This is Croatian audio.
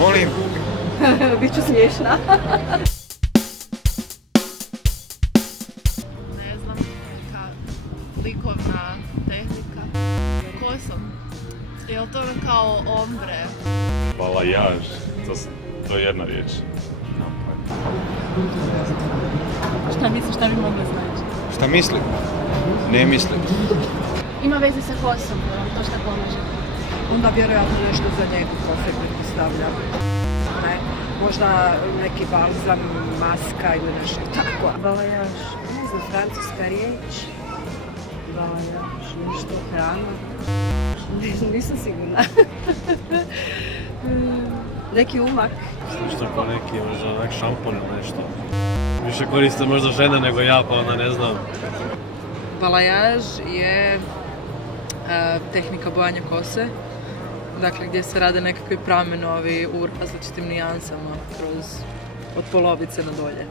Molim? Biću smiješna. Ne znam, neka likovna tehnika. Kosom. Je li to kao ombre? Balajaž, to je jedna riječ. Šta misliš, šta bi mogla znači? Šta mislim? Ne mislim. Ima veze sa kosom, to šta pomaže. Onda vjerojatno nešto za njegu kose pretpostavljam. Ne, možda neki balzam, maska ili nešto tako. Balajaž, ne znam, francuska riječ. Balajaž, nešto hrana. Ne znam, nisam sigurna. Neki umak. Što ko neki, možda onak šampon ili nešto. Više koriste možda žene nego ja, pa onda ne znam. Balajaž je tehnika bojanja kose, dakle gdje se rade nekakvi pramenovi u različitim nijansama od polovice na dolje.